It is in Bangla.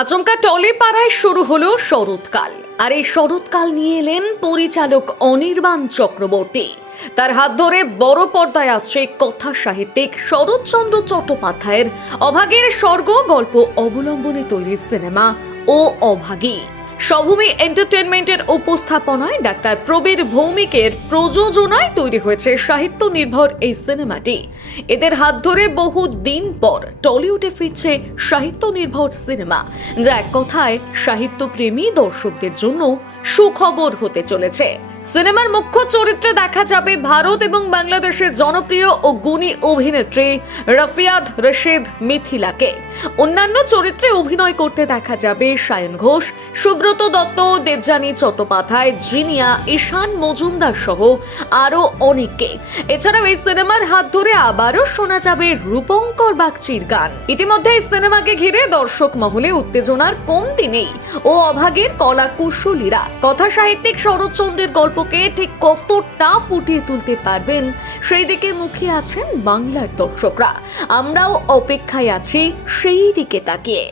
আচমকা টলে পাড়ায় শুরু হলো শরৎকাল। আর এই শরৎকাল নিয়ে এলেন পরিচালক অনির্বাণ চক্রবর্তী। তার হাত ধরে বড় পর্দায় আসছে কথা সাহিত্যিক শরৎচন্দ্র চট্টোপাধ্যায়ের অভাগের স্বর্গ গল্প অবলম্বনে তৈরি সিনেমা ও অভাগী। সভূমি এন্টারটেনমেন্টের উপস্থাপনায় ডাক্তার প্রবীর ভৌমিকের প্রযোজনায় তৈরি হয়েছে সাহিত্য নির্ভর এই সিনেমাটি। এদের হাত ধরে বহু দিন পর টলিউডে ফিরছে সাহিত্য নির্ভর সিনেমা, যা এক কথায় সাহিত্যপ্রেমী দর্শকদের জন্য সুখবর হতে চলেছে। সিনেমার মুখ্য চরিত্রে দেখা যাবে ভারত এবং বাংলাদেশের জনপ্রিয় ও গুণী অভিনেত্রী রফিয়াদ রশিদ মিথিলাকে। অন্যান্য চরিত্রে অভিনয় করতে দেখা যাবে সায়ন ঘোষ, সুব্রত দত্ত, দেবযানী চট্টোপাধ্যায় জিনিয়া, ঈশান মজুমদার সহ আরও অনেককে। এছাড়াও এই সিনেমার হাত ধরে আবারও শোনা যাবে রূপঙ্কর বাগচির গান। ইতিমধ্যে এই সিনেমাকে ঘিরে দর্শক মহলে উত্তেজনার কমতি নেই ও অভাগের কলা কুশলীরা কথা সাহিত্যিক শরৎচন্দ্রের গল্পকে ঠিক কতটা ফুটিয়ে তুলতে পারবেন, সেই দিকে মুখিয়ে আছেন বাংলার দর্শকরা। আমরাও অপেক্ষায় আছি সেই দিকে তাকিয়ে।